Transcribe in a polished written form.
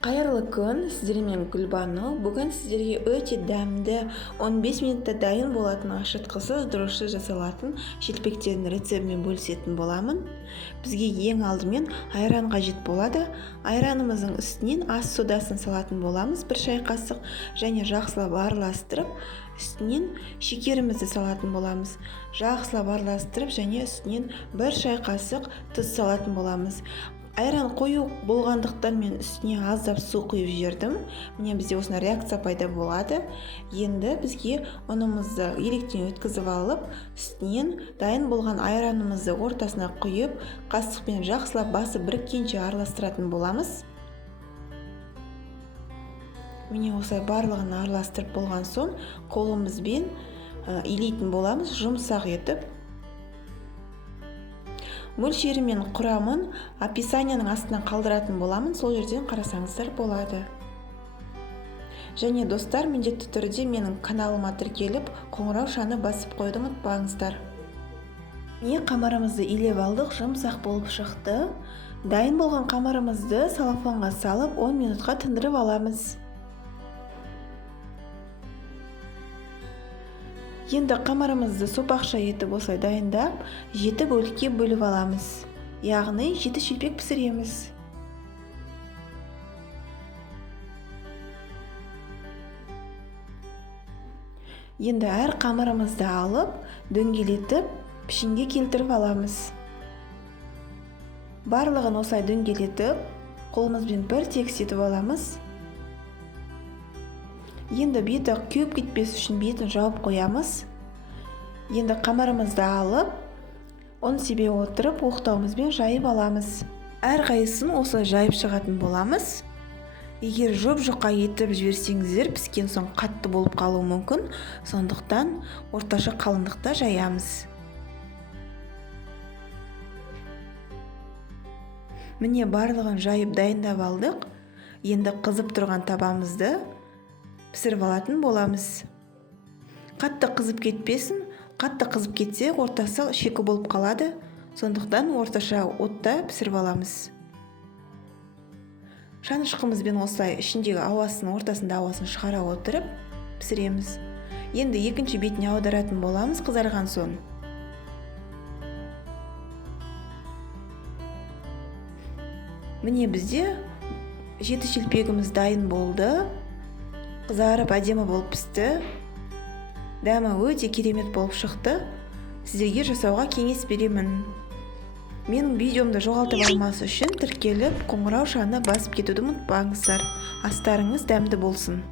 Қайырлы күн, сіздермен Гүлбану. Бүгін сіздерге өте дәмді 15 минутта дайын болатын ашытқысыз дұрысшы жасалатын шелпектердің рецебімен бөлісетін боламын. Бізге ең алдымен айран қажет болады. Айранымыздың үстінен ас содасын салатын боламыз, 1 шай қасық, және жақсылап араластырып, үстінен шекерімізді салатын боламыз. Жақсылап араластырып, және үстінен 1 шай қасық тұз салатын боламыз. Айран қою болғандықтан мен үстіне аздап су құйып жібердім. Міне бізде осындай реакция пайда болады. Енді бізге ұнымызды електен өткізіп алып, үстінен дайын болған айранымызды ортасына құйып, қасықпен жақсылап басып біріккенше араластыратын боламыз. Міне осылай барлығын араластырып болған соң, қолымызбен илейтін боламыз, жұмсақ етіп. Мөлшері мен құрамын описанияның астына қалдыратын боламын, сол жерден қарасаңыздар болады. Және достар, міндетті түрде менің каналыма тіркеліп, қоңырау шаны басып қойды ұмытпаңыздар. Міне қамырымызды илеп алдық, жұмсақ болып шықты. Дайын болған қамырымызды салафонға салып 10 минутқа тындырып аламыз. Енді қамырымызды сопақша етіп осылай дайындап, 7 бөлікке бөліп аламыз. Яғни 7 шелпек пісіреміз. Енді әр қамырымызды алып, дөңгелетіп, пішінге келтіріп аламыз. Барлығын осылай дөңгелетіп, қолымызбен бір тегістетіп аламыз. Енді беті кеуіп кетпес үшін бетін жауып қоямыз. Енді қамырымызды алып, оны себе отырып, оқтауымызбен жайып аламыз. Әр қайсысын осылай жайып шығатын боламыз. Егер жұп-жұқа етіп жіберсеңіздер, піскен соң қатты болып қалуы мүмкін, сондықтан орташа қалыңдықта жаямыз. Міне барлығын жайып дайындап алдық. Енді қызып тұрған табамызды пісіріп алатын боламыз. Қатты қызып кетпесін, қатты қызып кетсе ортасы шекі болып қалады, сондықтан орташа отта пісіріп аламыз. Шанышқымызбен осылай ішіндегі ортасында ауасын шығара отырып пісіреміз. Енді екінші бетіне аударатын боламыз қызарған соң. Міне бізде 7 шелпегіміз дайын болды. Қызарып әдемі болып пісті. Дәмі өте керемет болып шықты. Сіздерге жасауға кеңес беремін. Менің видеомды жоғалтып алмас үшін тіркеліп, қоңырау шаны басып кетуді ұмытпаңыздар. Астарыңыз дәмді болсын.